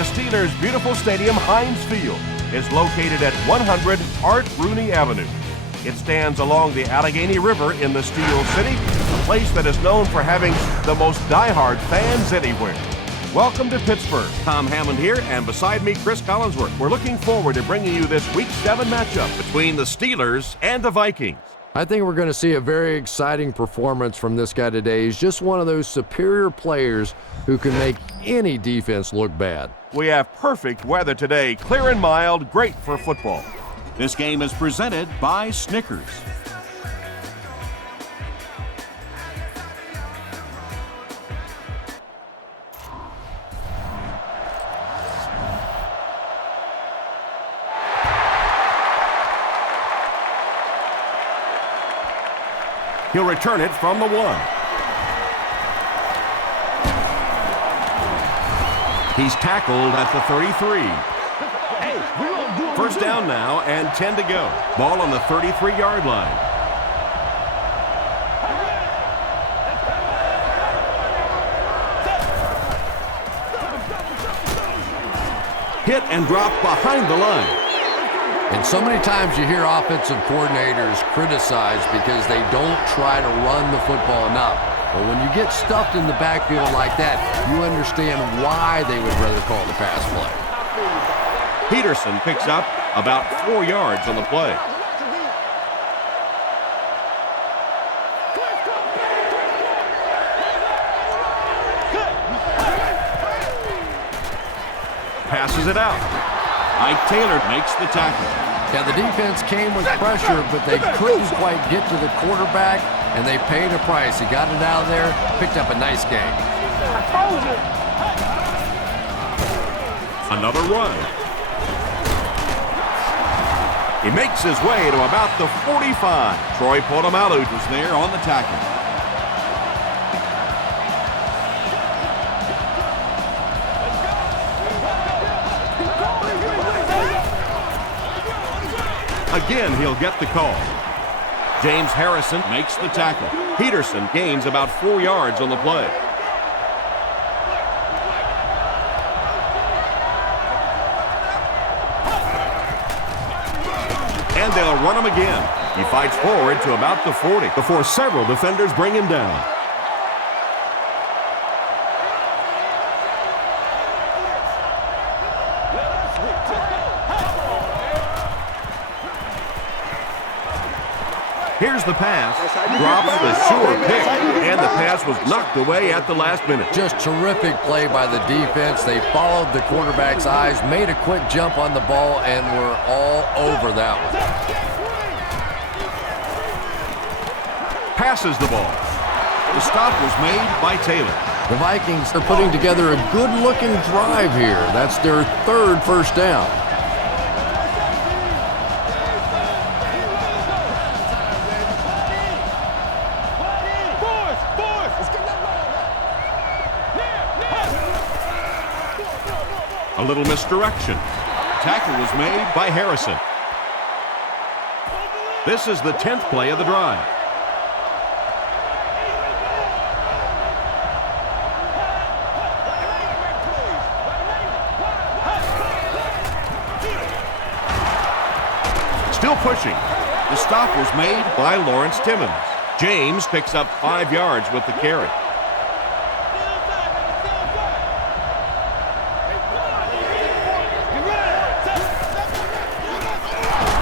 The Steelers' beautiful stadium, Heinz Field, is located at 100 Art Rooney Avenue. It stands along the Allegheny River in the Steel City, a place that is known for having the most diehard fans anywhere. Welcome to Pittsburgh. Tom Hammond here, and beside me, Chris Collinsworth. We're looking forward to bringing you this Week 7 matchup between the Steelers and the Vikings. I think we're going to see a very exciting performance from this guy today. He's just one of those superior players who can make any defense look bad. We have perfect weather today, clear and mild, great for football. This game is presented by Snickers. He'll return it from the 1. He's tackled at the 33. First down now and 10 to go. Ball on the 33-yard line. Hit and drop behind the line. And so many times you hear offensive coordinators criticized because they don't try to run the football enough. But when you get stuffed in the backfield like that, you understand why they would rather call the pass play. Peterson picks up about 4 yards on the play. Passes it out. Ike Taylor makes the tackle. Yeah, the defense came with pressure, but they couldn't quite get to the quarterback, and they paid a price. He got it out of there, picked up a nice game. Another run. He makes his way to about the 45. Troy Polamalu was there on the tackle. Again, he'll get the call. James Harrison makes the tackle. Peterson gains about 4 yards on the play. And they'll run him again. He fights forward to about the 40 before several defenders bring him down. Here's the pass, drops the sure pick, and the pass was knocked away at the last minute. Just terrific play by the defense. They followed the quarterback's eyes, made a quick jump on the ball, and were all over that one. Passes the ball. The stop was made by Taylor. The Vikings are putting together a good-looking drive here. That's their 3rd first down. A little misdirection. Tackle was made by Harrison. This is the 10th play of the drive. Still pushing. The stop was made by Lawrence Timmons. James picks up 5 yards with the carry.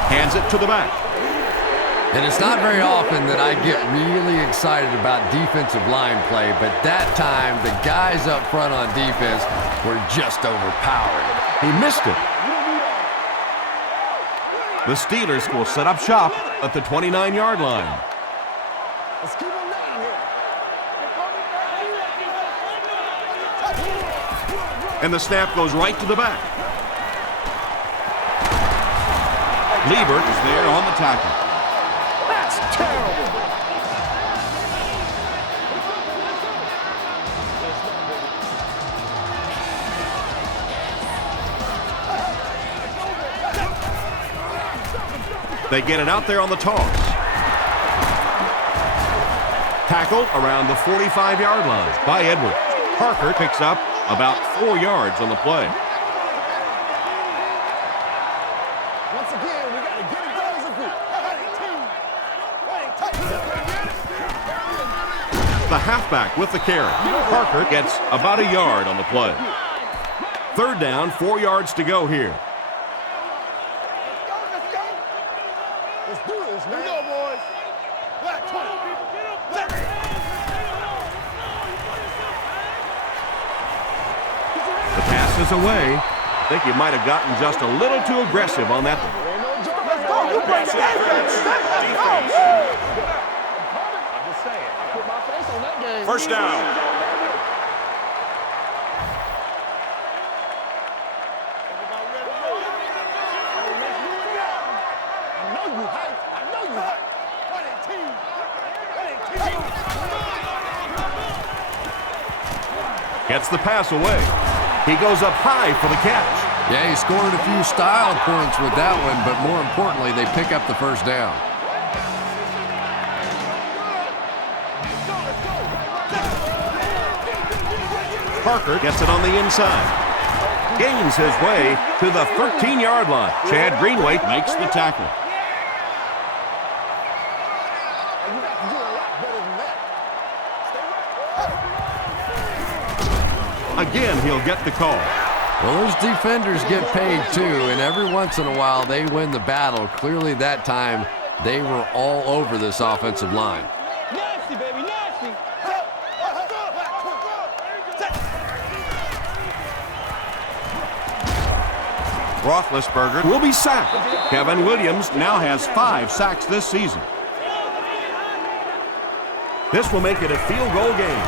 Hands it to the back. And it's not very often that I get really excited about defensive line play, but that time the guys up front on defense were just overpowering. He missed it. The Steelers will set up shop at the 29-yard line. Let's keep him down here. And the snap goes right to the back. Liebert is there on the tackle. That's terrible. They get it out there on the toss. Tackled around the 45-yard line by Edwards. Parker picks up about 4 yards on the play. the halfback with the carry. Parker gets about a yard on the play. Third down, 4 yards to go here. Let's do this, man. Here we go, boys. The pass is away. I think he might have gotten just a little too aggressive on that one. Let's go. You bring the defense. Let's go. I'm just saying. I put my face on that game. First down. Gets the pass away. He goes up high for the catch. Yeah, he scored a few style points with that one, but more importantly, they pick up the first down. Parker gets it on the inside. Gains his way to the 13-yard line. Chad Greenway Makes the tackle. again, he'll get the call. Well, those defenders get paid too, and every once in a while they win the battle. Clearly that time they were all over this offensive line. Nasty, baby, nasty. Roethlisberger will be sacked. Kevin Williams now has 5 sacks this season. This will make it a field goal game.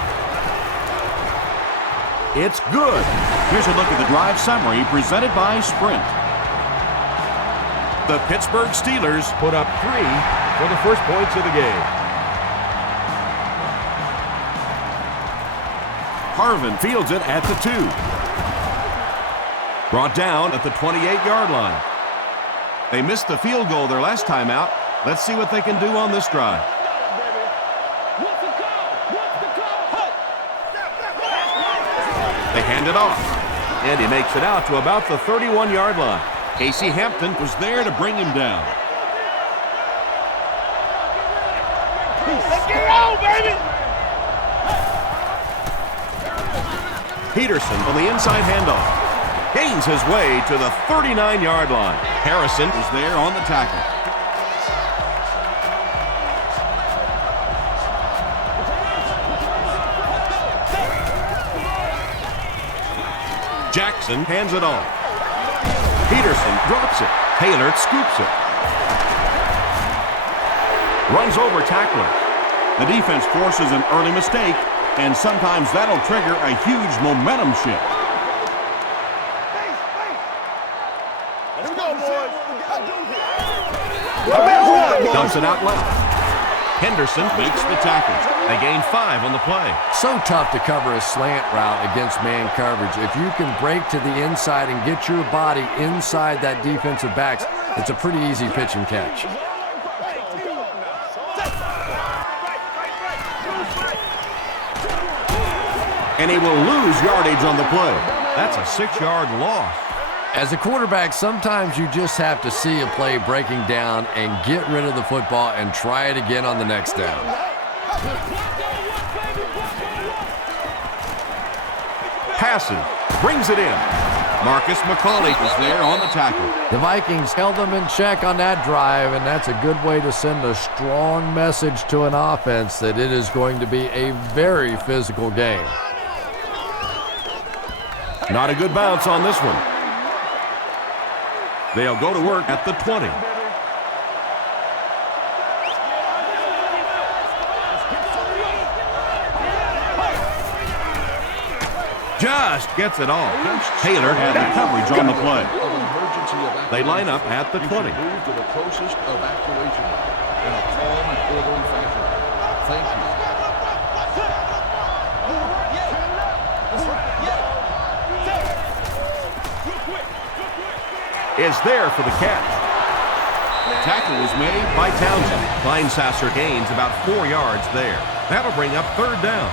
It's good. Here's a look at the drive summary presented by Sprint. The Pittsburgh Steelers put up 3 for the first points of the game. Harvin fields it at the 2. Brought down at the 28-yard line. They missed the field goal their last time out. Let's see what they can do on this drive. They hand it off, and he makes it out to about the 31-yard line. Casey Hampton was there to bring him down. Let's get it on, baby! Peterson on the inside handoff. Gains his way to the 39-yard line. Harrison was there on the tackle. Jackson hands it off. Peterson drops it. Taylor scoops it. Runs over tackler. The defense forces an early mistake, and sometimes that'll trigger a huge momentum shift. Let's go, boys. Dumps it out left. Henderson makes the tackle. They gain 5 on the play. So tough to cover a slant route against man coverage. If you can break to the inside and get your body inside that defensive backs, it's a pretty easy pitch and catch. And he will lose yardage on the play. That's a 6-yard loss. As a quarterback, sometimes you just have to see a play breaking down and get rid of the football and try it again on the next down. Passes. Brings it in. Marcus McCauley Was there on the tackle. The Vikings held them in check on that drive, and that's a good way to send a strong message to an offense that it is going to be a very physical game. Not a good bounce on this one. They'll go to work at the 20. Just gets it off. Taylor Had the coverage on the play. They line up at the 20. Move to the closest evacuation in a calm and orderly fashion. Thank you. Is there for the catch. Tackle was made By Townsend. Kleinsasser gains about 4 yards there. That'll bring up 3rd down.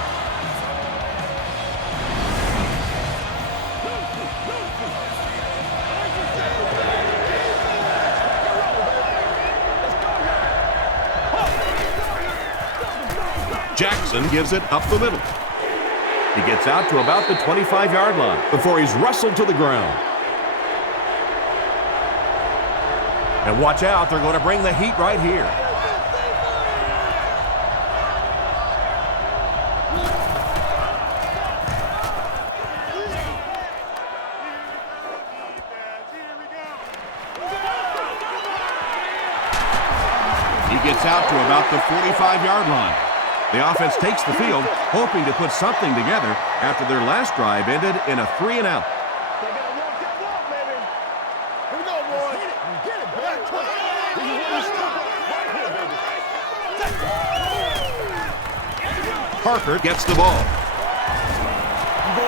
Jackson gives it up the middle. He gets out to about the 25-yard line before he's wrestled to the ground. And watch out, they're going to bring the heat right here. He gets out to about the 45-yard line. The offense takes the field, hoping to put something together after their last drive ended in a 3-and-out. Parker gets the ball.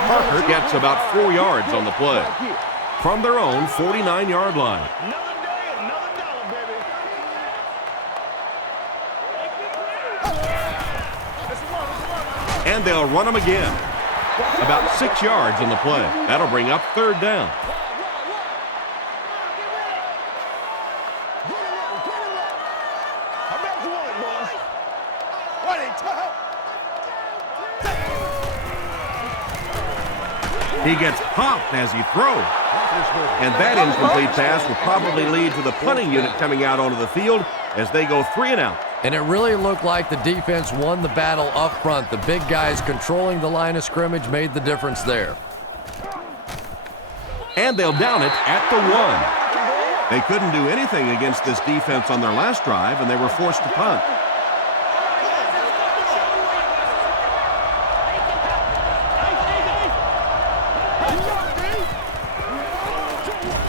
Parker gets about 4 yards on the play from their own 49-yard line. And they'll run him again. About 6 yards on the play. That'll bring up 3rd down. He gets popped as he throws. And that incomplete pass will probably lead to the punting unit coming out onto the field as they go 3-and-out. And it really looked like the defense won the battle up front. The big guys controlling the line of scrimmage made the difference there. And they'll down it at the 1. They couldn't do anything against this defense on their last drive, and they were forced to punt.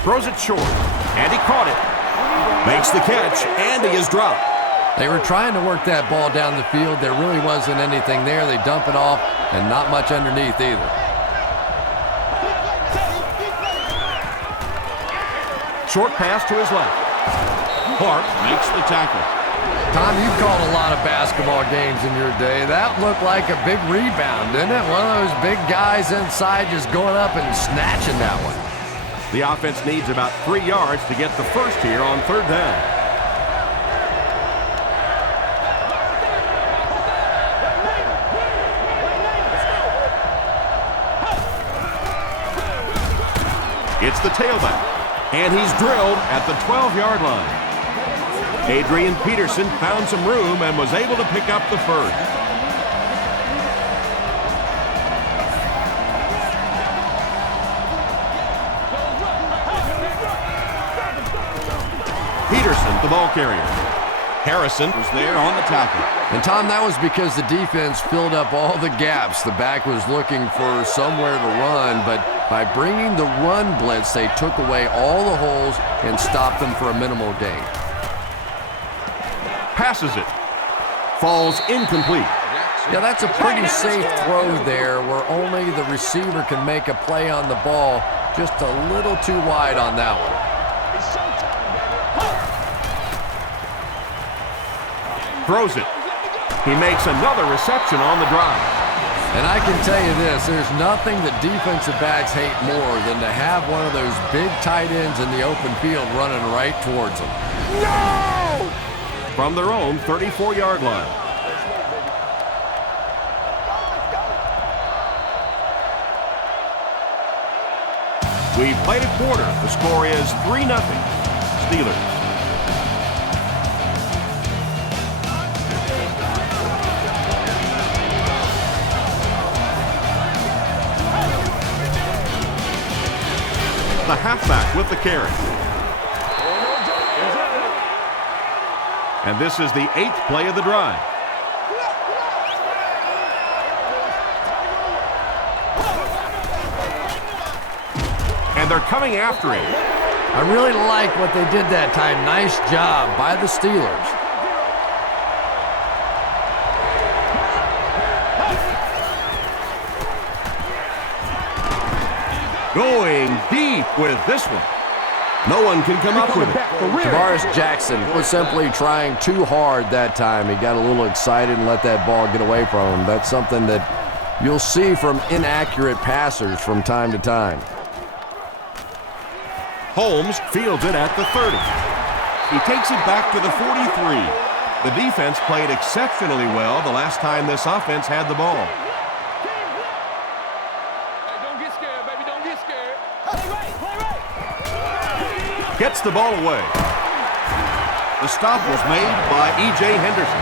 Throws it short, and he caught it. Makes the catch, and he is dropped. They were trying to work that ball down the field. There really wasn't anything there. They dump it off, and not much underneath either. Short pass to his left. Clark makes the tackle. Tom, you've called a lot of basketball games in your day. That looked like a big rebound, didn't it? One of those big guys inside just going up and snatching that one. The offense needs about 3 yards to get the first here on 3rd down. It's the tailback, and he's drilled at the 12-yard line. Adrian Peterson found some room and was able to pick up the first. Peterson, the ball carrier. Harrison was there on the tackle. And, Tom, that was because the defense filled up all the gaps. The back was looking for somewhere to run, but by bringing the run blitz, they took away all the holes and stopped them for a minimal gain. Passes it. Falls incomplete. Yeah, that's a pretty safe throw there where only the receiver can make a play on the ball. Just a little too wide on that one. Throws it. He makes another reception on the drive. And I can tell you this, there's nothing that defensive backs hate more than to have one of those big tight ends in the open field running right towards them. No! From their own 34-yard line. We've played a quarter. The score is 3-0. Steelers. The halfback with the carry. And this is the 8th play of the drive. And they're coming after him. I really like what they did that time. Nice job by the Steelers. Going deep with this one. No one can come up with it. Tavares Jackson was simply trying too hard that time. He got a little excited and let that ball get away from him. That's something that you'll see from inaccurate passers from time to time. Holmes fields it at the 30. He takes it back to the 43. The defense played exceptionally well the last time this offense had the ball. Hey, don't get scared, baby. Don't get scared. Gets the ball away. The stop was made by E.J. Henderson.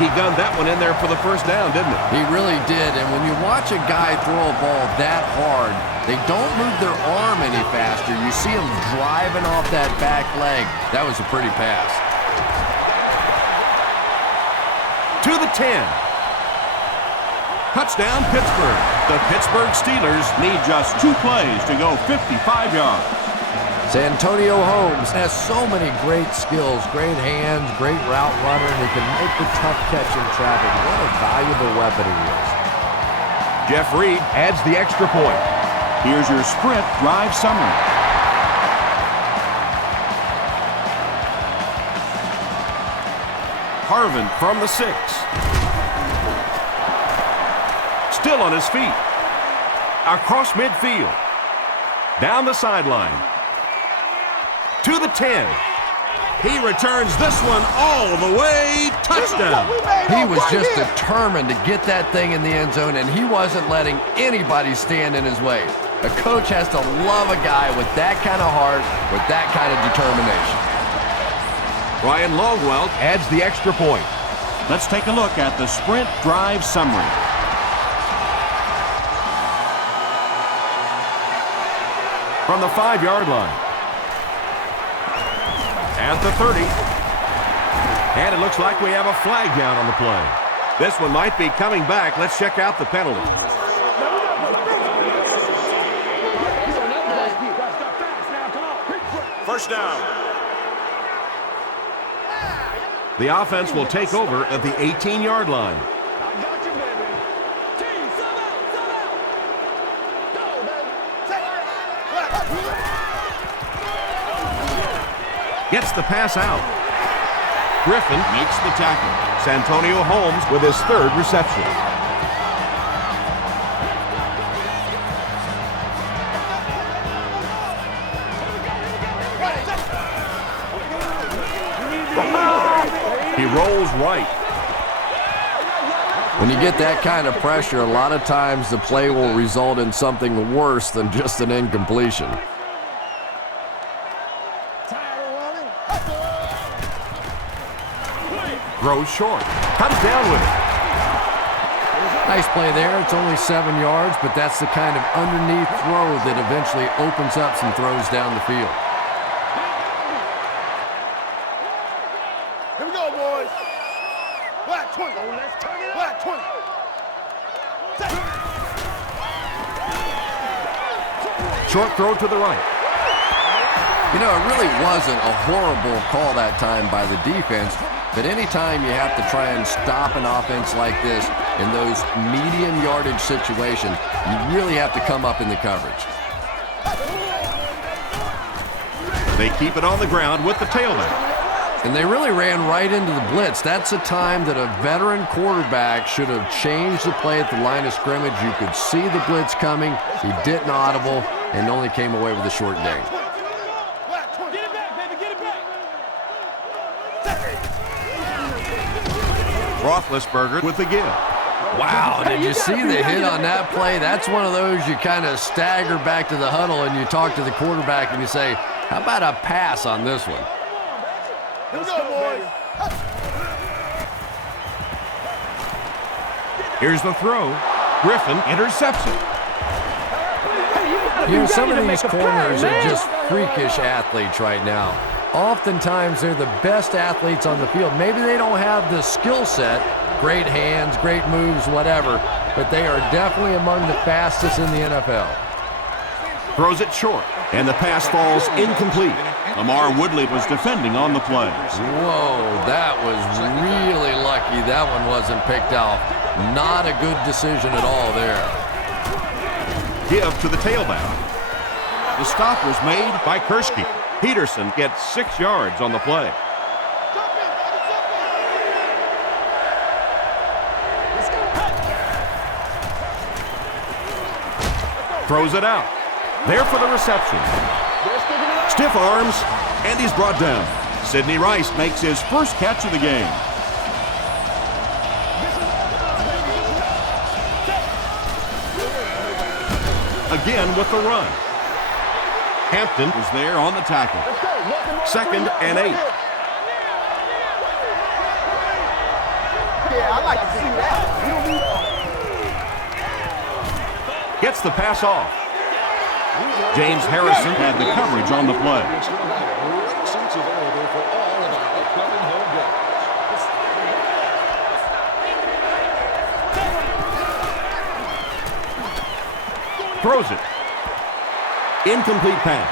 He gunned that one in there for the first down, didn't he? He really did, and when you watch a guy throw a ball that hard, they don't move their arm any faster. You see him driving off that back leg. That was a pretty pass. To the 10. Touchdown, Pittsburgh. The Pittsburgh Steelers need just 2 plays to go 55 yards. Santonio Holmes has so many great skills, great hands, great route runner, and he can make the tough catch in traffic. What a valuable weapon he is. Jeff Reed adds the extra point. Here's your sprint drive summary. Harvin from the 6. Still on his feet. Across midfield. Down the sideline. To the 10. He returns this one all the way. Touchdown. He was just determined to get that thing in the end zone, and he wasn't letting anybody stand in his way. A coach has to love a guy with that kind of heart, with that kind of determination. Ryan Longwell adds the extra point. Let's take a look at the sprint drive summary. From the 5-yard line. At the 30. And it looks like we have a flag down on the play. This one might be coming back. Let's check out the penalty. First down. The offense will take over at the 18-yard line. Gets the pass out. Griffin makes the tackle. Santonio Holmes with his 3rd reception. He rolls right. When you get that kind of pressure, a lot of times the play will result in something worse than just an incompletion. Throws short. Comes down with it. Nice play there. It's only 7 yards, but that's the kind of underneath throw that eventually opens up some throws down the field. Here we go, boys. Black 20. Let's turn it. Black 20. Short throw to the right. You know, it really wasn't a horrible call that time by the defense, but anytime you have to try and stop an offense like this in those medium yardage situations, you really have to come up in the coverage. They keep it on the ground with the tailback. And they really ran right into the blitz. That's a time that a veteran quarterback should have changed the play at the line of scrimmage. You could see the blitz coming. He didn't audible and only came away with a short gain. Roethlisberger with the give. Wow, did you see the hit on that play? That's one of those you kind of stagger back to the huddle and you talk to the quarterback and you say, how about a pass on this one? Let's go, boys. Here's the throw. Griffin intercepts it. You know, some of these corners are just freakish athletes right now. Oftentimes, they're the best athletes on the field. Maybe they don't have the skill set, great hands, great moves, whatever, but they are definitely among the fastest in the NFL. Throws it short, and the pass falls incomplete. Lamar Woodley was defending on the play. Whoa, that was really lucky that one wasn't picked off. Not a good decision at all there. Give to the tailback. The stop was made by Kursky. Peterson gets 6 yards on the play. Throws it out. There for the reception. Stiff arms, and he's brought down. Sidney Rice makes his first catch of the game. again with the run. Hampton was there on the tackle. 2nd and 8. Yeah, I like to see that. Gets the pass off. James Harrison had the coverage on the play. Throws it. Incomplete pass.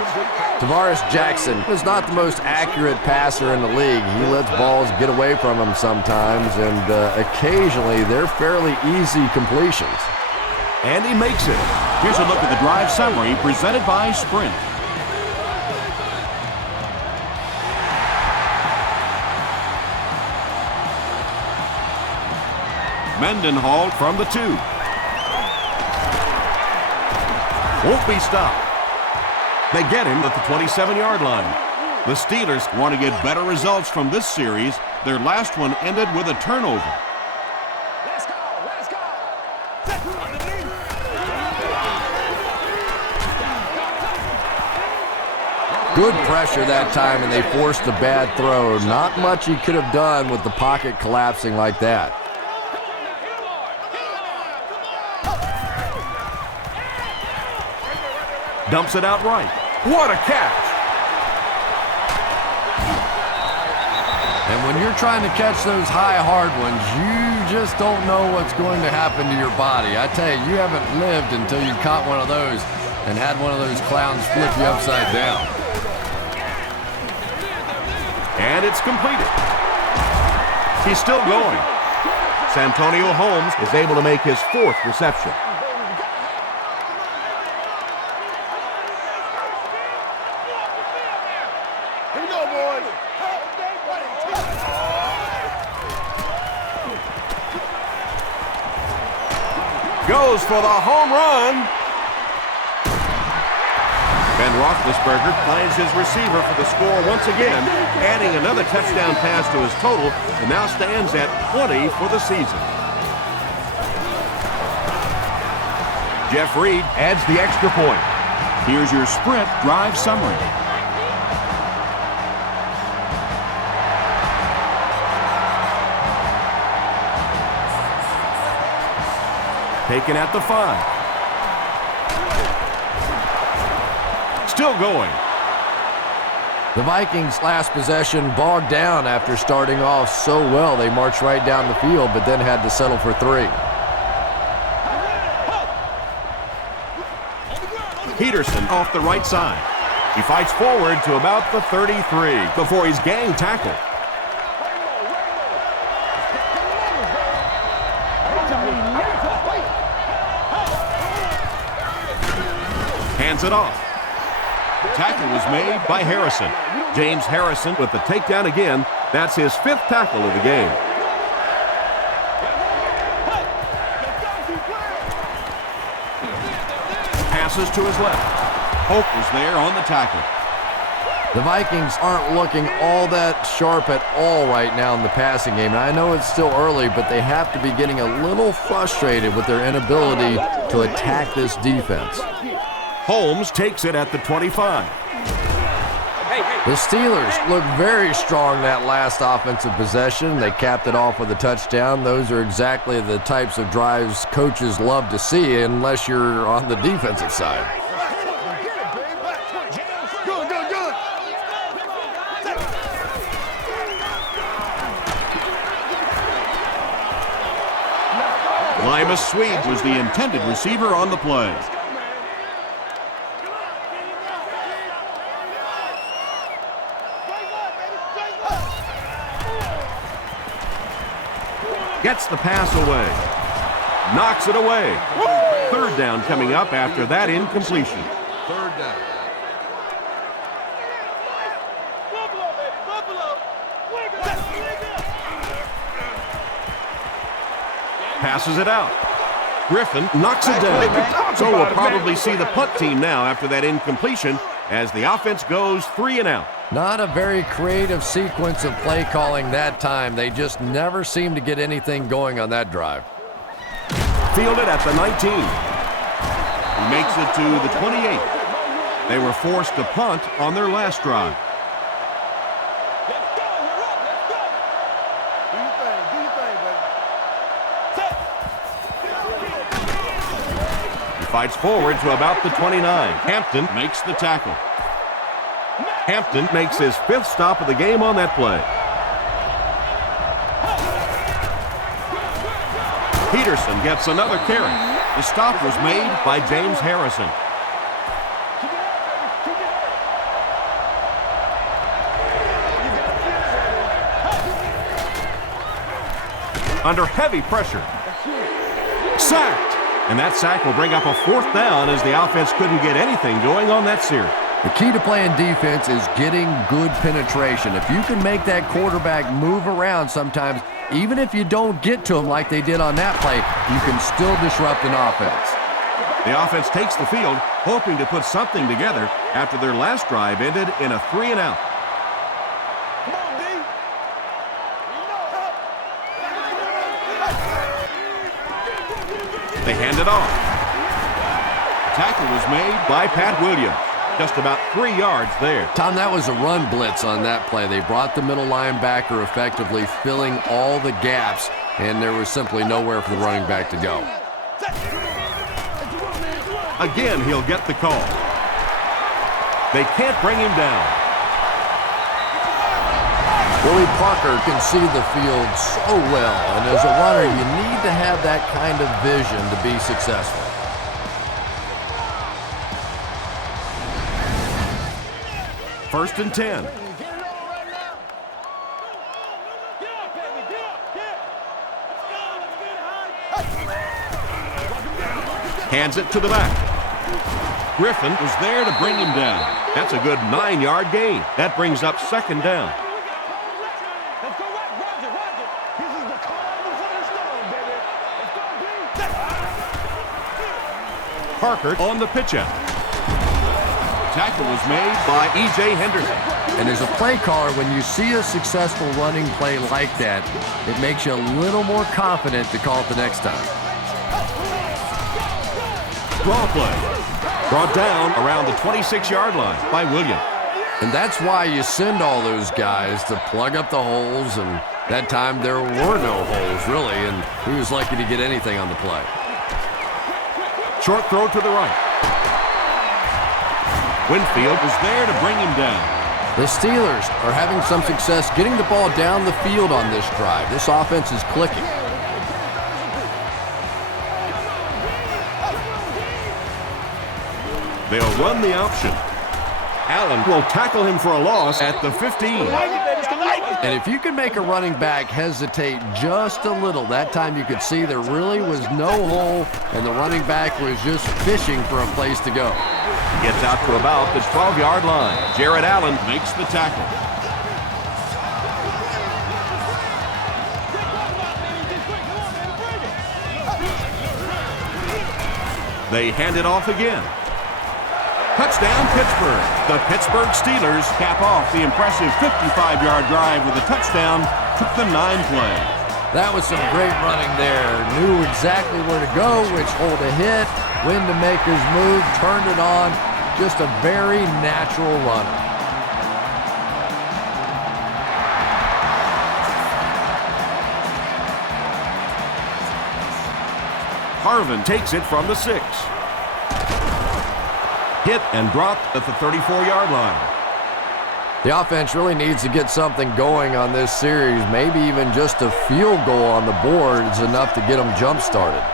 Tavares Jackson is not the most accurate passer in the league. He lets balls get away from him sometimes, and occasionally they're fairly easy completions. And he makes it. Here's a look at the drive summary presented by Sprint. Mendenhall from the 2. Won't be stopped. They get him at the 27-yard line. The Steelers want to get better results from this series. Their last one ended with a turnover. Let's go, let's go. Good pressure that time, and they forced a bad throw. Not much he could have done with the pocket collapsing like that. Dumps it out right. What a catch! And when you're trying to catch those high, hard ones, you just don't know what's going to happen to your body. I tell you, you haven't lived until you caught one of those and had one of those clowns flip you upside down. And it's completed. He's still going. Santonio Holmes is able to make his 4th reception. Here we go, boys. Goes for the home run. Ben Roethlisberger finds his receiver for the score once again, adding another touchdown pass to his total, and now stands at 20 for the season. Jeff Reed adds the extra point. Here's your Sprint drive summary. Taken at the 5. Still going. The Vikings' last possession bogged down after starting off so well. They marched right down the field, but then had to settle for 3. Peterson off the right side. He fights forward to about the 33 before he's gang tackled. Hands it off. The tackle was made by Harrison. James Harrison with the takedown again. That's his 5th tackle of the game. Passes to his left. Hope was there on the tackle. The Vikings aren't looking all that sharp at all right now in the passing game. And I know it's still early, but they have to be getting a little frustrated with their inability to attack this defense. Holmes takes it at the 25. The Steelers look very strong that last offensive possession. They capped it off with a touchdown. Those are exactly the types of drives coaches love to see, unless you're on the defensive side. Limas Swede was the intended receiver on the play. Gets the pass away. Knocks it away. 3rd down coming up after that incompletion. 3rd down. Passes it out. Griffin knocks it down. So we'll probably see the punt team now after that incompletion as the offense goes 3 and out. Not a very creative sequence of play calling that time. They just never seem to get anything going on that drive. Fielded at the 19. He makes it to the 28. They were forced to punt on their last drive. He fights forward to about the 29. Hampton makes the tackle. Hampton makes his 5th stop of the game on that play. Peterson gets another carry. The stop was made by James Harrison. Under heavy pressure. Sacked. And that sack will bring up a 4th down as the offense couldn't get anything going on that series. The key to playing defense is getting good penetration. If you can make that quarterback move around sometimes, even if you don't get to him like they did on that play, you can still disrupt an offense. The offense takes the field, hoping to put something together after their last drive ended in a 3-and-out. They hand it off. The tackle was made by Pat Williams. Just about 3 yards there. Tom, that was a run blitz on that play. They brought the middle linebacker effectively filling all the gaps, and there was simply nowhere for the running back to go. Again, he'll get the call. They can't bring him down. Willie Parker can see the field so well, and as a runner, you need to have that kind of vision to be successful. First and 10. Hands it to the back. Griffin was there to bring him down. That's a good 9-yard gain. That brings up 2nd down. Parker on the pitch out. Tackle was made by E.J. Henderson. And as a play caller, when you see a successful running play like that, it makes you a little more confident to call it the next time. Draw play. Brought down around the 26-yard line by Williams. And that's why you send all those guys to plug up the holes, and that time there were no holes, really, and he was lucky to get anything on the play. Short throw to the right. Winfield was there to bring him down. The Steelers are having some success getting the ball down the field on this drive. This offense is clicking. They'll run the option. Allen will tackle him for a loss at the 15. And if you can make a running back hesitate just a little, that time you could see there really was no hole, and the running back was just fishing for a place to go. Gets out to about the 12-yard line. Jared Allen makes the tackle. They hand it off again. Touchdown, Pittsburgh. The Pittsburgh Steelers cap off the impressive 55-yard drive with a touchdown. Took them 9 plays. That was some great running there. Knew exactly where to go, which hole to hit, when to make his move, turned it on. Just a very natural runner. Harvin takes it from the 6. Hit and dropped at the 34-yard line. The offense really needs to get something going on this series. Maybe even just a field goal on the board is enough to get them jump-started.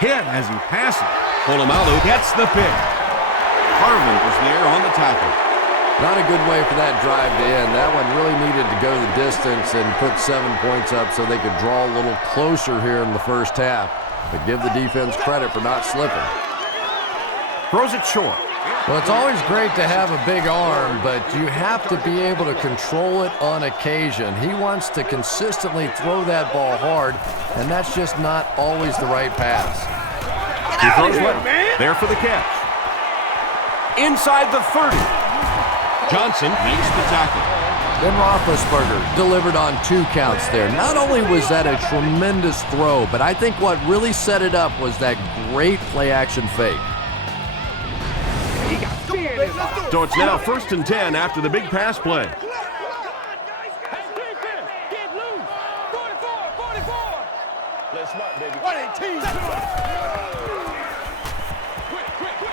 Hit as he passes. Polamalu gets the pick. Harvin was there on the tackle. Not a good way for that drive to end. That one really needed to go the distance and put 7 points up so they could draw a little closer here in the first half. But give the defense credit for not slipping. Throws it short. Well, it's always great to have a big arm, but you have to be able to control it on occasion. He wants to consistently throw that ball hard, and that's just not always the right pass. He throws left. There for the catch. Inside the 30. Johnson makes the tackle. Ben Roethlisberger delivered on 2 counts there. Not only was that a tremendous throw, but I think what really set it up was that great play-action fake. So it's now 1st and 10 after the big pass play.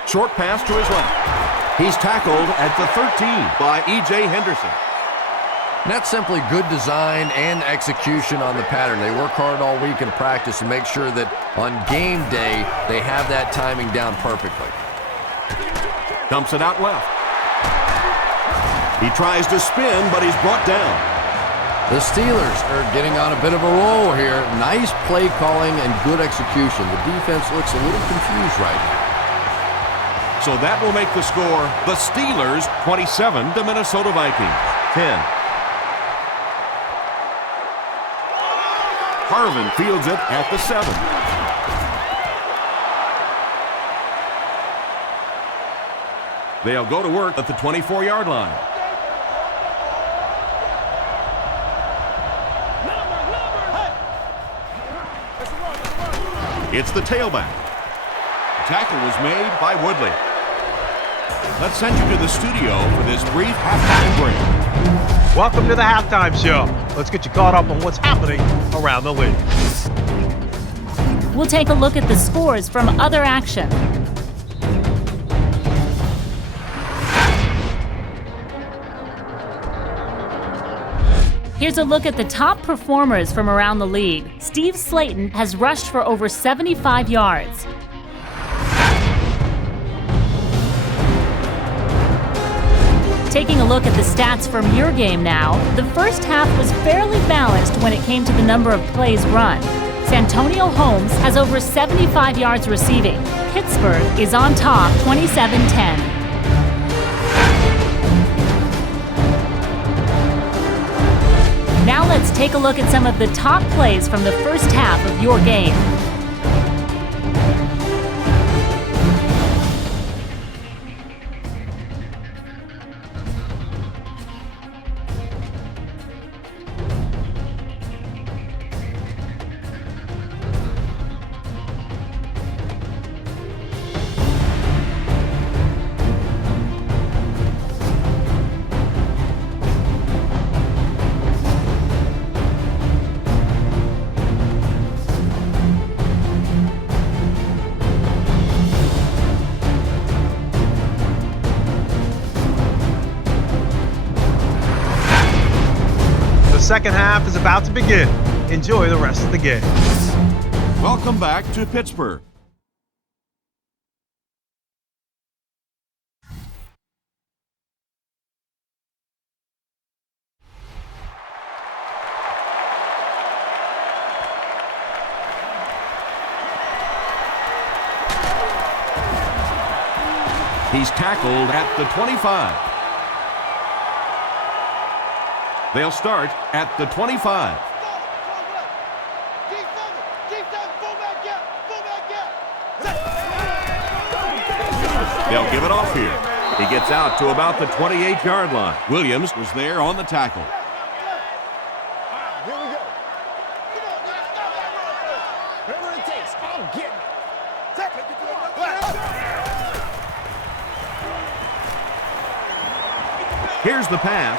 Short pass to his left. He's tackled at the 13 by E.J. Henderson. And that's simply good design and execution on the pattern. They work hard all week in practice and make sure that on game day they have that timing down perfectly. Dumps it out left. He tries to spin, but he's brought down. The Steelers are getting on a bit of a roll here. Nice play calling and good execution. The defense looks a little confused right now. So that will make the score the Steelers 27 to Minnesota Vikings 10. Harvin fields it at the 7. They'll go to work at the 24-yard line. It's the tailback. The tackle was made by Woodley. Let's send you to the studio for this brief halftime break. Welcome to the halftime show. Let's get you caught up on what's happening around the league. We'll take a look at the scores from other action. Here's a look at the top performers from around the league. Steve Slayton has rushed for over 75 yards. Taking a look at the stats from your game now, the first half was fairly balanced when it came to the number of plays run. Santonio Holmes has over 75 yards receiving. Pittsburgh is on top 27-10. Now let's take a look at some of the top plays from the first half of your game. The second half is about to begin. Enjoy the rest of the game. Welcome back to Pittsburgh. He's tackled at the 25. They'll start at the 25. They'll give it off here. He gets out to about the 28-yard line. Williams was there on the tackle. Here we go. Whatever it takes, I'm getting it. Here's the pass.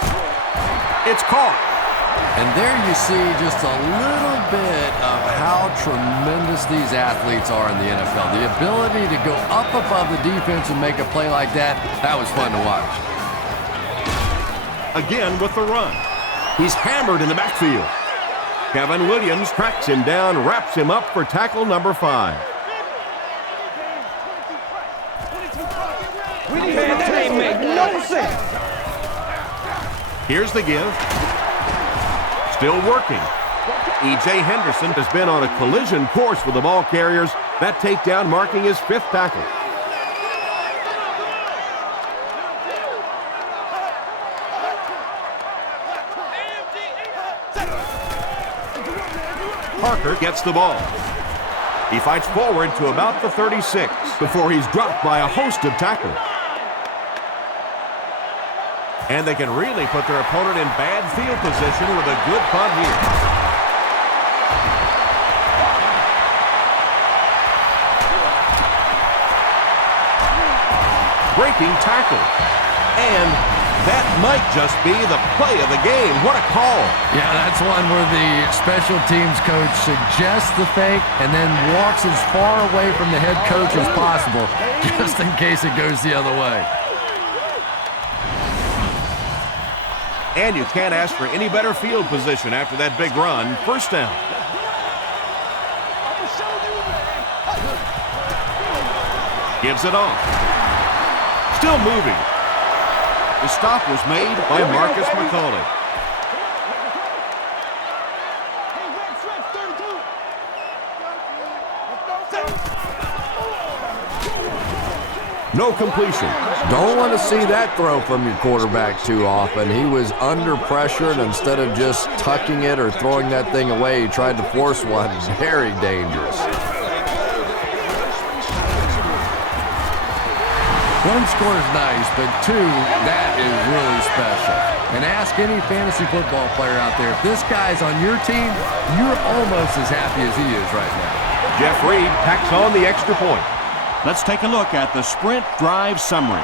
It's caught. And there you see just a little bit of how tremendous these athletes are in the NFL. The ability to go up above the defense and make a play like that, that was fun to watch. Again with the run. He's hammered in the backfield. Kevin Williams tracks him down, wraps him up for tackle number 5. That ain't make no sense. Here's the give. Still working. E.J. Henderson has been on a collision course with the ball carriers. That takedown marking his 5th tackle. Parker gets the ball. He fights forward to about the 36 before he's dropped by a host of tacklers. And they can really put their opponent in bad field position with a good punt here. Breaking tackle. And that might just be the play of the game. What a call. Yeah, that's one where the special teams coach suggests the fake and then walks as far away from the head coach as possible, just in case it goes the other way. And you can't ask for any better field position after that big run. First down. Gives it off. Still moving. The stop was made by Marcus McCauley. No completion. Don't want to see that throw from your quarterback too often. He was under pressure, and instead of just tucking it or throwing that thing away, he tried to force one. Very dangerous. One score is nice, but two, that is really special. And ask any fantasy football player out there, if this guy's on your team, you're almost as happy as he is right now. Jeff Reed packs on the extra point. Let's take a look at the sprint drive summary.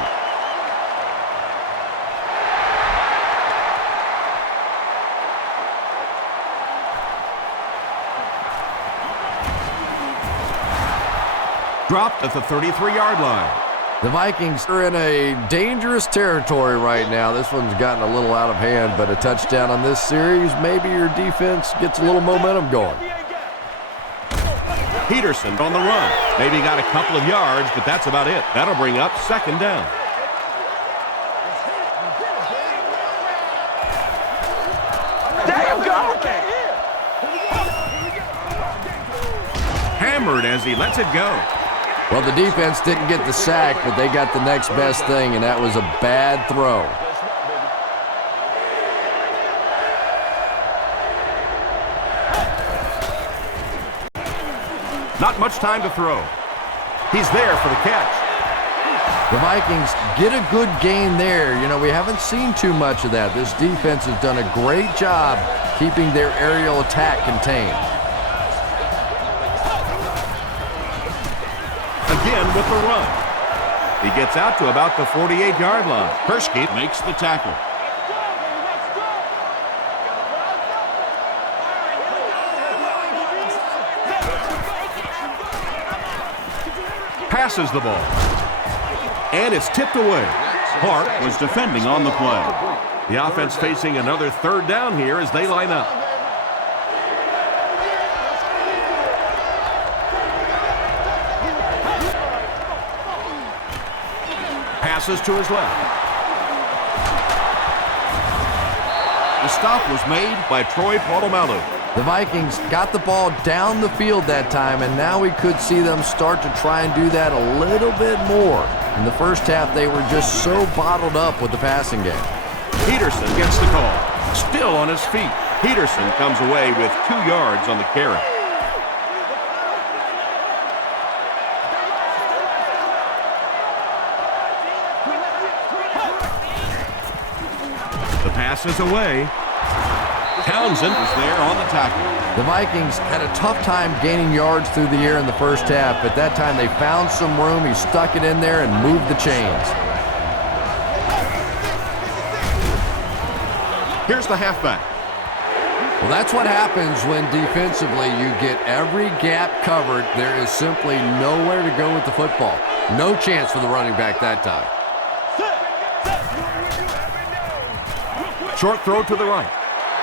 Dropped at the 33-yard line. The Vikings are in a dangerous territory right now. This one's gotten a little out of hand, but a touchdown on this series, maybe your defense gets a little momentum going. Peterson on the run. Maybe got a couple of yards, but that's about it. That'll bring up second down. There you go. Hammered as he lets it go. Well, the defense didn't get the sack, but they got the next best thing, and that was a bad throw. Not much time to throw. He's there for the catch. The Vikings get a good gain there. You know, we haven't seen too much of that. This defense has done a great job keeping their aerial attack contained. Again with the run. He gets out to about the 48-yard line. Persky makes the tackle. Passes the ball. And it's tipped away. Hart was defending on the play. The offense facing another third down here as they line up. Passes to his left. The stop was made by Troy Polamalu. The Vikings got the ball down the field that time, and now we could see them start to try and do that a little bit more. In the first half, they were just so bottled up with the passing game. Peterson gets the call. Still on his feet. Peterson comes away with 2 yards on the carry. The pass is away. Townsend was there on the tackle. The Vikings had a tough time gaining yards through the air in the first half, but that time they found some room. He stuck it in there and moved the chains. Here's the halfback. Well, that's what happens when defensively you get every gap covered. There is simply nowhere to go with the football. No chance for the running back that time. Short throw to the right.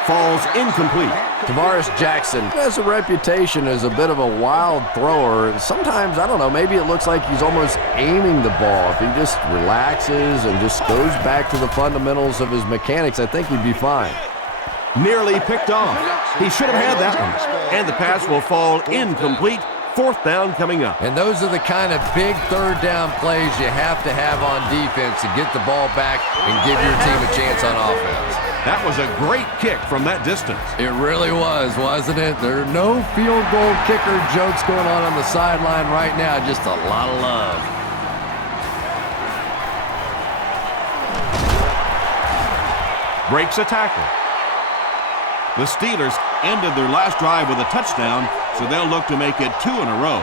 Falls incomplete. Tavares Jackson has a reputation as a bit of a wild thrower. Sometimes, I don't know, maybe it looks like he's almost aiming the ball. If he just relaxes and just goes back to the fundamentals of his mechanics, I think he'd be fine. Nearly picked off. He should have had that one. And the pass will fall incomplete. Fourth down coming up. And those are the kind of big third down plays you have to have on defense to get the ball back and give your team a chance on offense. That was a great kick from that distance. It really was, wasn't it? There are no field goal kicker jokes going on the sideline right now. Just a lot of love. Breaks a tackle. The Steelers ended their last drive with a touchdown, so they'll look to make it 2 in a row.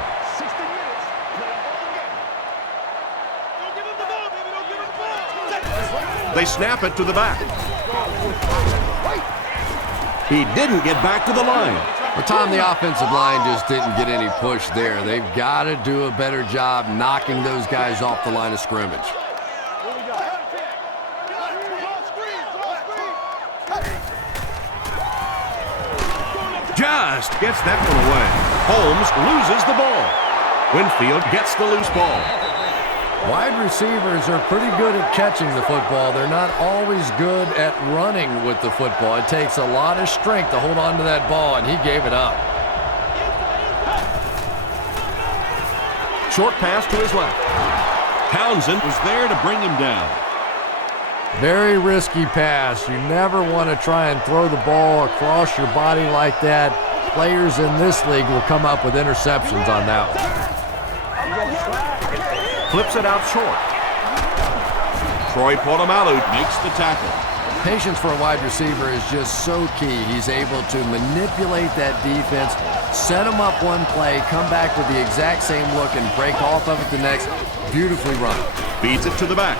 They snap it to the back. He didn't get back to the line. Well, Tom, the offensive line just didn't get any push there. They've got to do a better job knocking those guys off the line of scrimmage. Just gets that one away. Holmes loses the ball. Winfield gets the loose ball. Wide receivers are pretty good at catching the football. They're not always good at running with the football. It takes a lot of strength to hold on to that ball, and he gave it up. Short pass to his left. Townsend was there to bring him down. Very risky pass. You never want to try and throw the ball across your body like that. Players in this league will come up with interceptions on that one. Flips it out short. Troy Polamalu makes the tackle. Patience for a wide receiver is just so key. He's able to manipulate that defense, set them up one play, come back to the exact same look, and break off of it the next. Beautifully run. Feeds it to the back.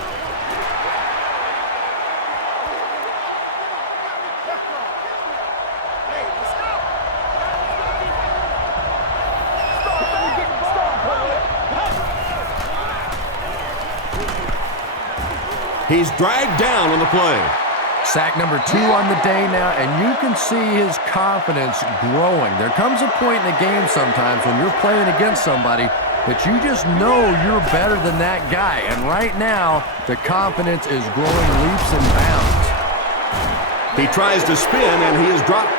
He's dragged down on the play. Sack number 2 on the day now, and you can see his confidence growing. There comes a point in the game sometimes when you're playing against somebody that you just know you're better than that guy. And right now, the confidence is growing leaps and bounds. He tries to spin, and he is dropped.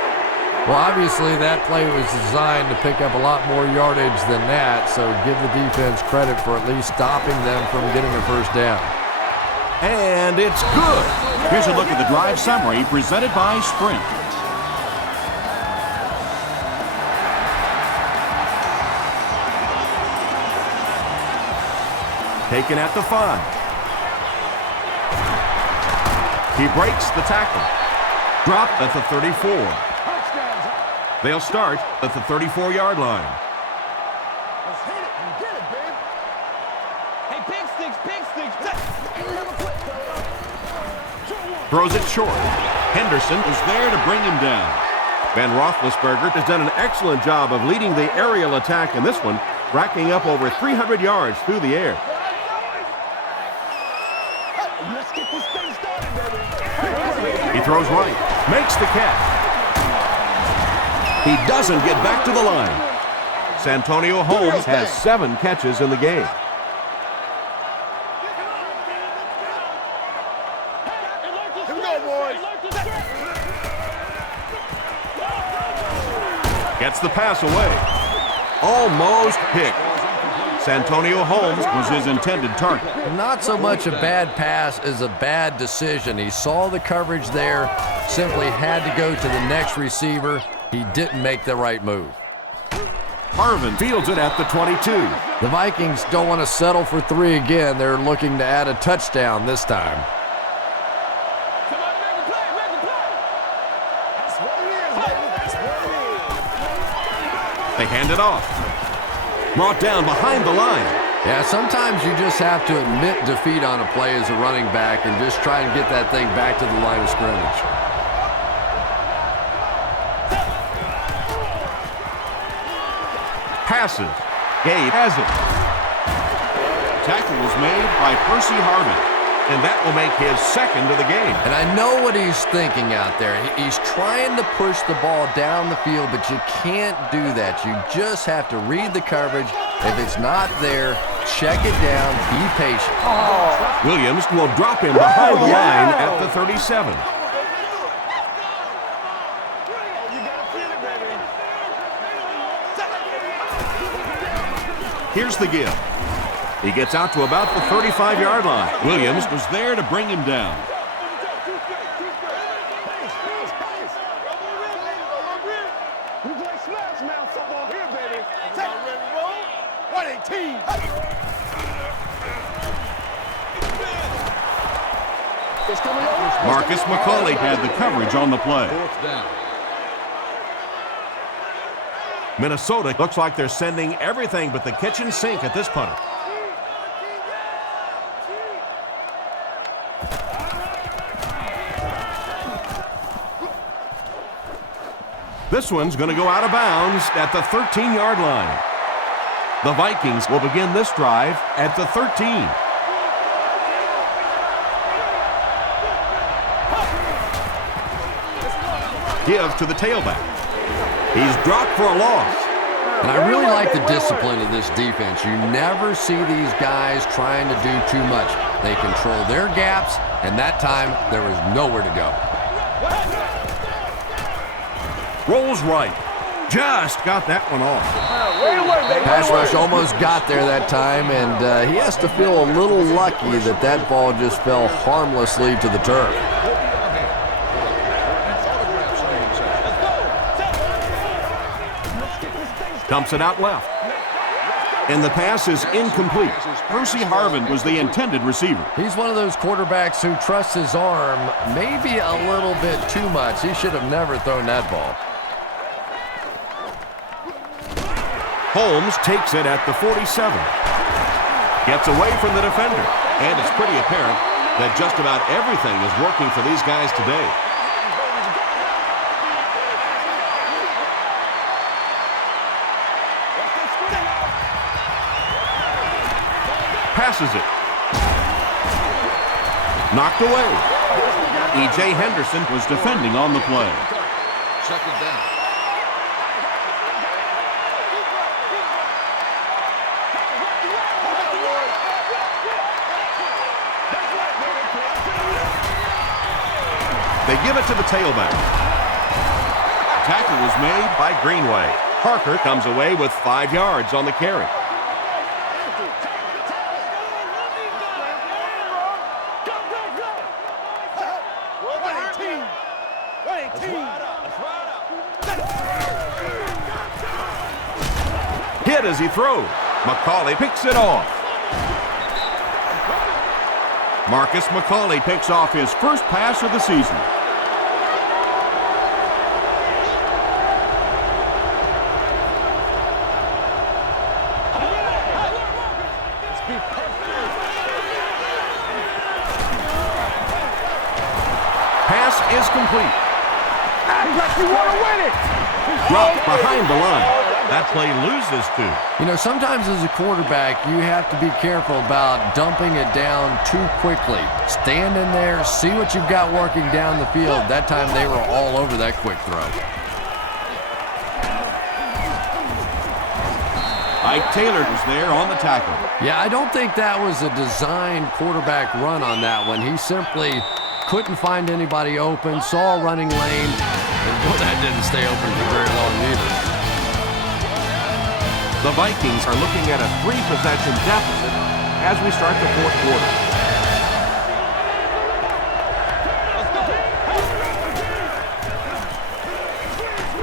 Well, obviously, that play was designed to pick up a lot more yardage than that, so give the defense credit for at least stopping them from getting a first down. And it's good. Here's a look at the drive summary presented by Sprint. Taken at the 5. He breaks the tackle. Dropped at the 34. They'll start at the 34-yard line. Let's hit it and get it, babe. Hey, pig sticks, pig sticks. Throws it short. Henderson is there to bring him down. Ben Roethlisberger has done an excellent job of leading the aerial attack in this one, racking up over 300 yards through the air. Let's get this thing started, baby. He throws right, makes the catch. He doesn't get back to the line. Santonio Holmes has 7 catches in the game. Here we go, boys. Gets the pass away. Almost picked. Santonio Holmes was his intended target. Not so much a bad pass as a bad decision. He saw the coverage there, simply had to go to the next receiver. He didn't make the right move. Harvin fields it at the 22. The Vikings don't want to settle for 3 again. They're looking to add a touchdown this time. They hand it off. Brought down behind the line. Yeah, sometimes you just have to admit defeat on a play as a running back and just try and get that thing back to the line of scrimmage. Passes. Gabe has it. Tackle was made by Percy Harvin. And that will make his second of the game. And I know what he's thinking out there. He's trying to push the ball down the field, but you can't do that. You just have to read the coverage. If it's not there, check it down, be patient. Williams will drop him behind the line at the 37. Here's the give. He gets out to about the 35-yard line. Williams was there to bring him down. Marcus McCauley had the coverage on the play. Fourth down. Minnesota looks like they're sending everything but the kitchen sink at this punter. This one's going to go out of bounds at the 13-yard line. The Vikings will begin this drive at the 13. Give to the tailback. He's dropped for a loss. And I really like the discipline of this defense. You never see these guys trying to do too much. They control their gaps, and that time there was nowhere to go. Rolls right. Just got that one off. Pass rush almost got there that time, and he has to feel a little lucky that that ball just fell harmlessly to the turf. Dumps it out left. And the pass is incomplete. Percy Harvin was the intended receiver. He's one of those quarterbacks who trusts his arm maybe a little bit too much. He should have never thrown that ball. Holmes takes it at the 47. Gets away from the defender. And it's pretty apparent that just about everything is working for these guys today. Passes it. Knocked away. E.J. Henderson was defending on the play. Second down. They give it to the tailback. Tackle was made by Greenway. Parker comes away with 5 yards on the carry. Hit as he throws. McCauley picks it off. Marcus McCauley picks off his first pass of the season. Pass is complete. Act like you want to win it. Dropped behind the line. That play loses 2. You know, sometimes as a quarterback, you have to be careful about dumping it down too quickly. Stand in there, see what you've got working down the field. That time they were all over that quick throw. Ike Taylor was there on the tackle. Yeah, I don't think that was a designed quarterback run on that one. He simply couldn't find anybody open, saw a running lane, and boy, that didn't stay open for very long either. The Vikings are looking at a 3-possession deficit as we start the fourth quarter.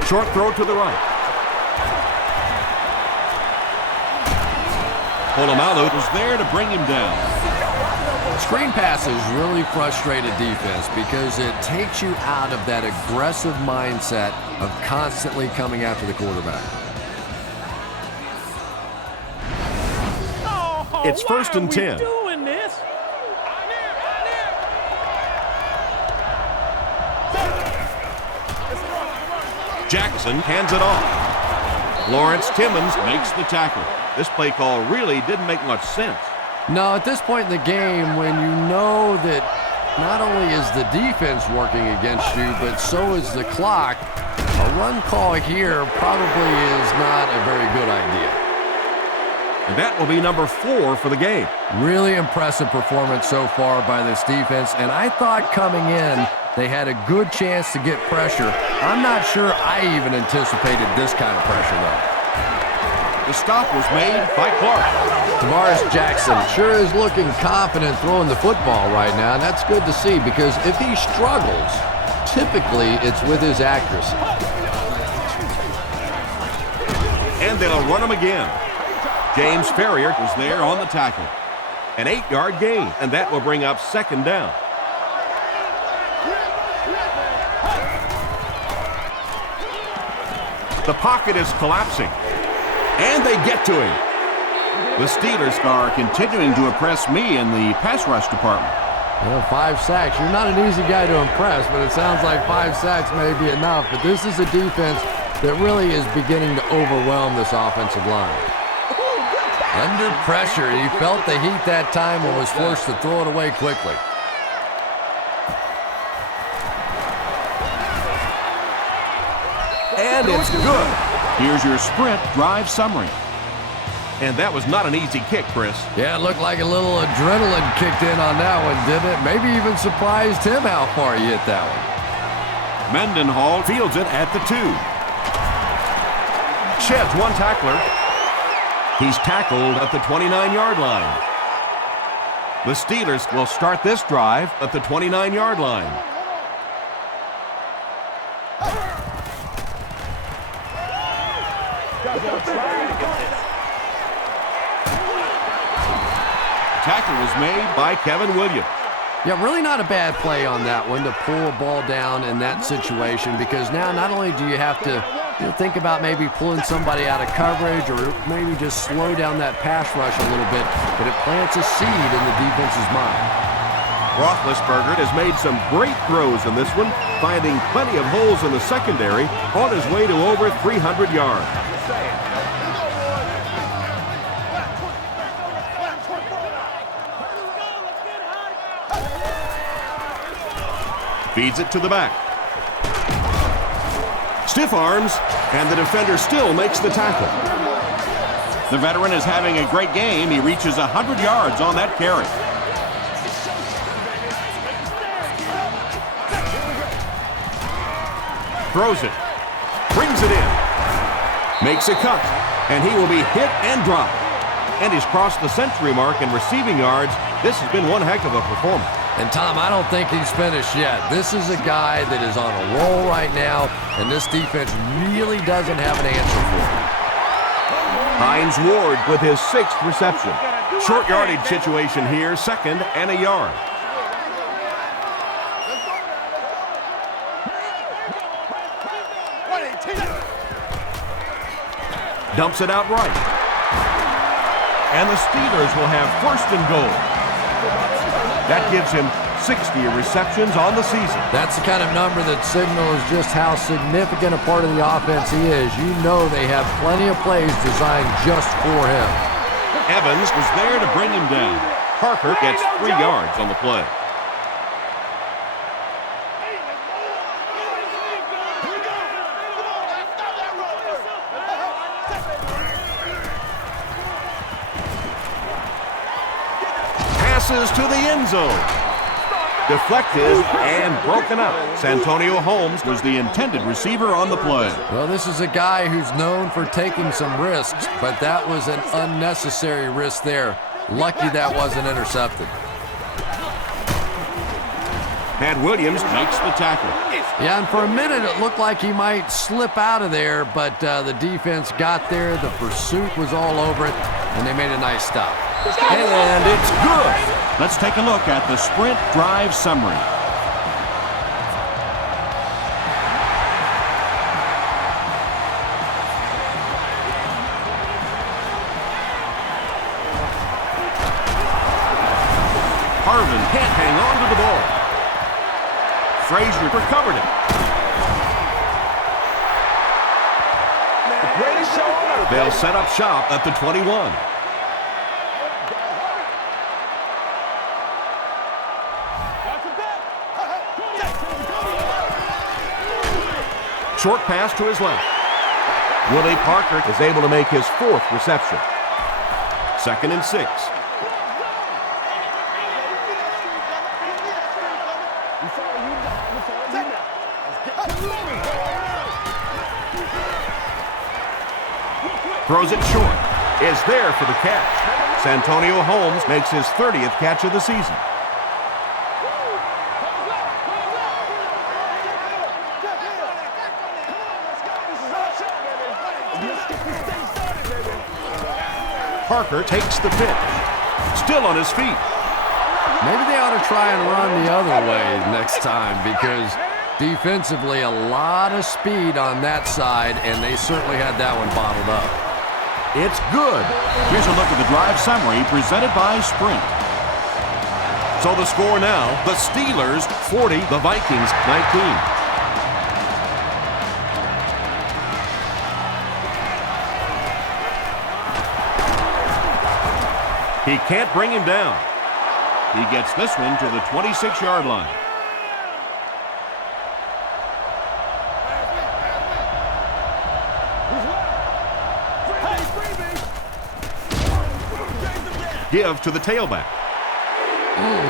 Short throw to the right. Polamalu was there to bring him down. Screen passes really frustrate a defense because it takes you out of that aggressive mindset of constantly coming after the quarterback. It's first and 10. Doing this? Jackson hands it off. Lawrence Timmons makes the tackle. This play call really didn't make much sense. No, at this point in the game, when you know that not only is the defense working against you, but so is the clock, a run call here probably is not a very good idea. And that will be number 4 for the game. Really impressive performance so far by this defense, and I thought coming in they had a good chance to get pressure. I'm not sure I even anticipated this kind of pressure, though. The stop was made by Clark. Tavares Jackson sure is looking confident throwing the football right now, and that's good to see because if he struggles, typically it's with his accuracy. And they'll run him again. James Ferrier was there on the tackle. An 8-yard gain, and that will bring up second down. The pocket is collapsing. And they get to him. The Steelers are continuing to impress me in the pass rush department. Well, 5 sacks. You're not an easy guy to impress, but it sounds like 5 sacks may be enough. But this is a defense that really is beginning to overwhelm this offensive line. Under pressure, he felt the heat that time and was forced to throw it away quickly. And it's good. Here's your sprint drive summary. And that was not an easy kick, Chris. Yeah, it looked like a little adrenaline kicked in on that one, didn't it? Maybe even surprised him how far he hit that one. Mendenhall fields it at the 2. Sheds one tackler. He's tackled at the 29-yard line. The Steelers will start this drive at the 29-yard line. Tackle was made by Kevin Williams. Yeah, really not a bad play on that one to pull a ball down in that situation, because now not only do you have to think about maybe pulling somebody out of coverage or maybe just slow down that pass rush a little bit, but it plants a seed in the defense's mind. Roethlisberger has made some great throws in this one, finding plenty of holes in the secondary on his way to over 300 yards. Feeds it to the back. Stiff arms, and the defender still makes the tackle. The veteran is having a great game. He reaches 100 yards on that carry. Throws it. Brings it in. Makes a cut, and he will be hit and dropped. And he's crossed the century mark in receiving yards. This has been one heck of a performance. And Tom, I don't think he's finished yet. This is a guy that is on a roll right now, and this defense really doesn't have an answer for him. Hines Ward with his 6th reception. Short yardage situation here, 2nd and a yard. Dumps it out right. And the Steelers will have 1st and goal. That gives him 60 receptions on the season. That's the kind of number that signals just how significant a part of the offense he is. You know they have plenty of plays designed just for him. Evans was there to bring him down. Parker gets 3 yards on the play. To the end zone. Deflected and broken up. Santonio Holmes was the intended receiver on the play. Well, this is a guy who's known for taking some risks, but that was an unnecessary risk there. Lucky that wasn't intercepted. Pat Williams makes the tackle. Yeah, and for a minute it looked like he might slip out of there, but the defense got there. The pursuit was all over it, and they made a nice stop. And it's good. Let's take a look at the sprint drive summary. Harvin can't hang on to the ball. Frazier recovered it. They'll set up shop at the 21. Short pass to his left. Willie Parker is able to make his 4th reception. 2nd and 6. Throws it short. Is there for the catch. Santonio Holmes makes his 30th catch of the season. Parker takes the pitch. Still on his feet. Maybe they ought to try and run the other way next time, because Defensively, a lot of speed on that side, and they certainly had that one bottled up. It's good. Here's a look at the drive summary presented by Sprint. So the score now, the Steelers 40, the Vikings 19. He can't bring him down. He gets this one to the 26-yard line. Give to the tailback.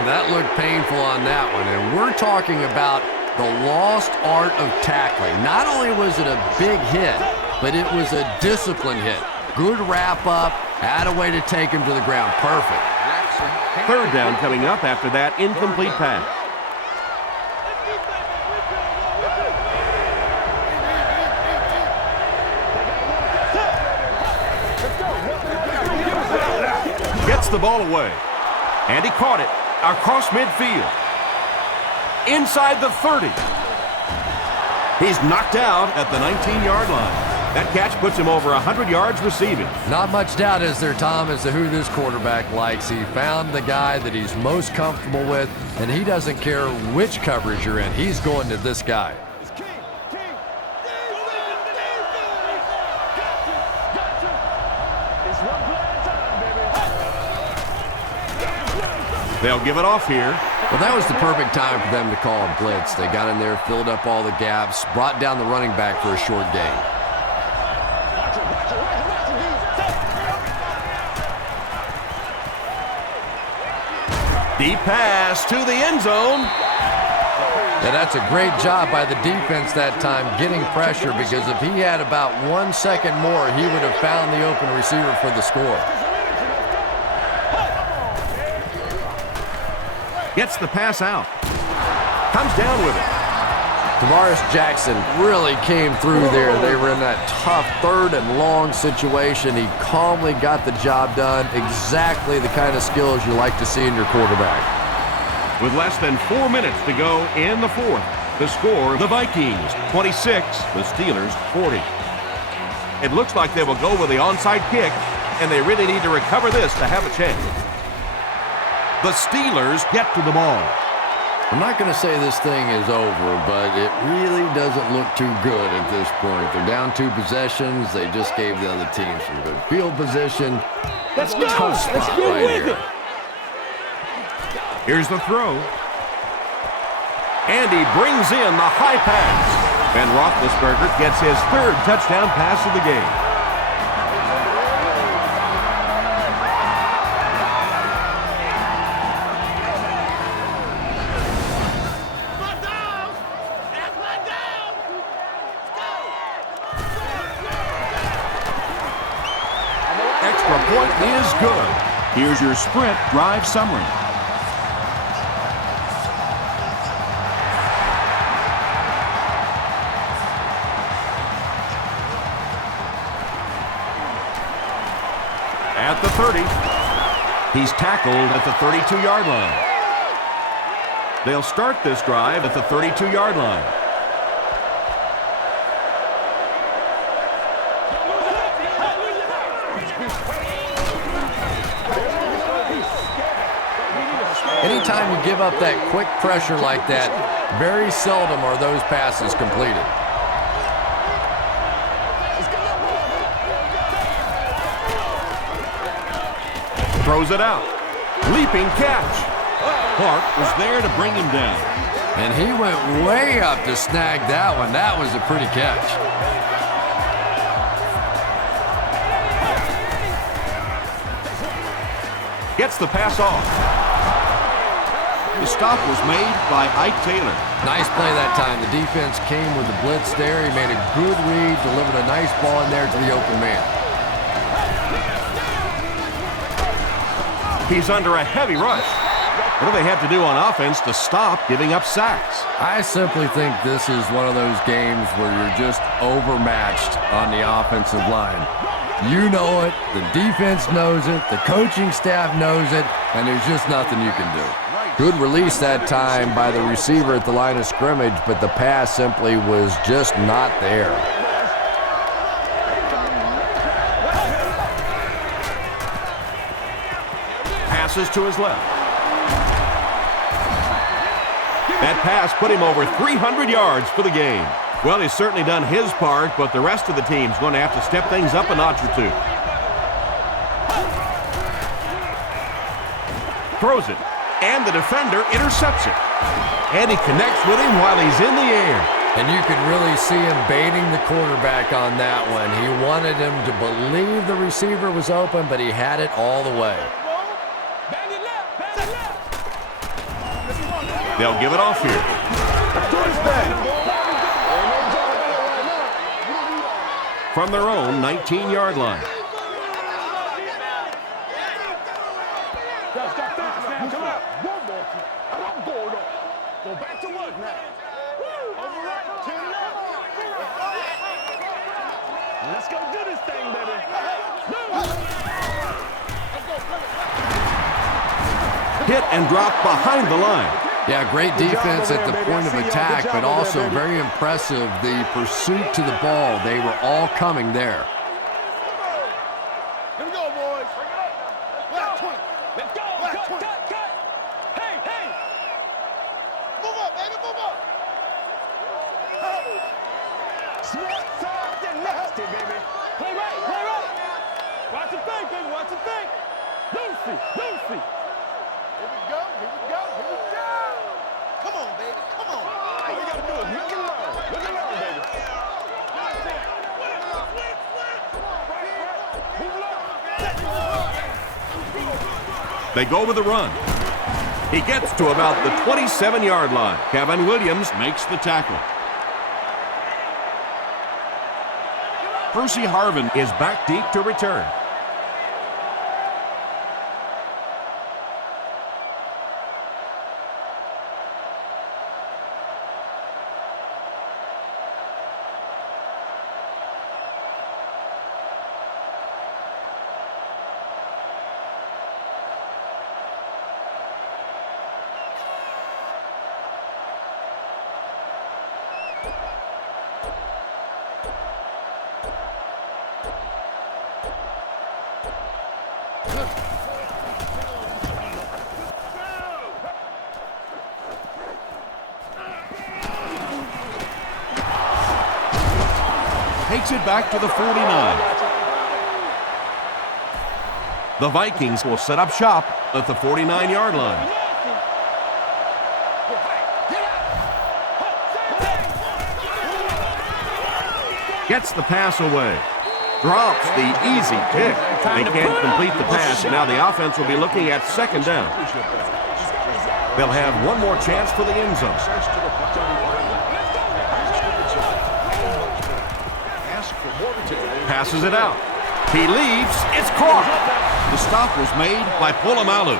That looked painful on that one, and we're talking about the lost art of tackling. Not only was it a big hit, but it was a discipline hit. Good wrap up, had a way to take him to the ground. Perfect. Third down coming up after that incomplete pass. Gets the ball away. And he caught it across midfield. Inside the 30. He's knocked out at the 19-yard line. That catch puts him over 100 yards receiving. Not much doubt, is there, Tom, as to who this quarterback likes. He found the guy that he's most comfortable with, and he doesn't care which coverage you're in. He's going to this guy. They'll give it off here. Well, that was the perfect time for them to call a blitz. They got in there, filled up all the gaps, brought down the running back for a short gain. Deep pass to the end zone. Yeah, that's a great job by the defense that time, getting pressure, because if he had about 1 second more, he would have found the open receiver for the score. Gets the pass out. Comes down with it. Tavares Jackson really came through there. They were in that tough third and long situation. He calmly got the job done. Exactly the kind of skills you like to see in your quarterback. With less than 4 minutes to go in the fourth, the score, the Vikings 26, the Steelers 40. It looks like they will go with the onside kick, and they really need to recover this to have a chance. The Steelers get to the ball. I'm not going to say this thing is over, but it really doesn't look too good at this point. They're down 2 possessions. They just gave the other team some good field position. Let's go. Let's get with it. Here's the throw. And he brings in the high pass. Ben Roethlisberger gets his 3rd touchdown pass of the game. Extra point is good. Here's your Sprint drive summary. At the 30. He's tackled at the 32-yard line. They'll start this drive at the 32-yard line. Anytime you give up that quick pressure like that, very seldom are those passes completed. Throws it out. Leaping catch. Clark was there to bring him down. And he went way up to snag that one. That was a pretty catch. Gets the pass off. The stop was made by Ike Taylor. Nice play that time. The defense came with the blitz there. He made a good read, delivered a nice ball in there to the open man. He's under a heavy rush. What do they have to do on offense to stop giving up sacks? I simply think this is one of those games where you're just overmatched on the offensive line. You know it, the defense knows it, the coaching staff knows it, and there's just nothing you can do. Good release that time by the receiver at the line of scrimmage, but the pass simply was just not there. Passes to his left. That pass put him over 300 yards for the game. Well, he's certainly done his part, but the rest of the team's going to have to step things up a notch or two. Throws it, and the defender intercepts it. And he connects with him while he's in the air. And you could really see him baiting the quarterback on that one. He wanted him to believe the receiver was open, but he had it all the way. They'll give it off here. From their own 19-yard line. Go back to work now. Let's go do this thing, baby. Hit and drop behind the line. Yeah, great defense at the point of attack, but also very impressive, the pursuit to the ball. They were all coming there. Here we go, boys. Black 20. Let's go. Black 20. Cut. Hey. Move up, baby, move up. Smart, soft, and nasty, baby. Play right. Watch the fake, baby, watch the fake. Lucy. Here we go. Come on, baby, come on. All we gotta do is look and learn, baby. They go with the run. He gets to about the 27-yard line. Kevin Williams makes the tackle. Percy Harvin is back deep to return. Takes it back to the 49. The Vikings will set up shop at the 49-yard line. Gets the pass away. Drops the easy pick. They can't complete the pass, and now the offense will be looking at second down. They'll have one more chance for the end zone. Passes it out. He leaves. It's caught. The stop was made by Polamalu.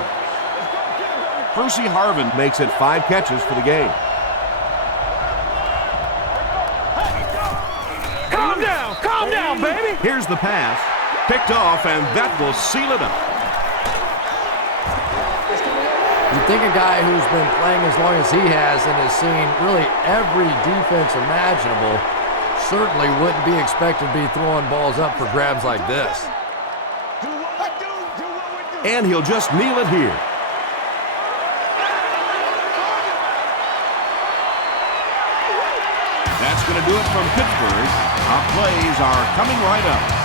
Percy Harvin makes it 5 catches for the game. Calm down, baby. Here's the pass. Picked off, and that will seal it up. You'd think a guy who's been playing as long as he has and has seen really every defense imaginable certainly wouldn't be expected to be throwing balls up for grabs like this. And he'll just kneel it here. That's going to do it from Pittsburgh. Our plays are coming right up.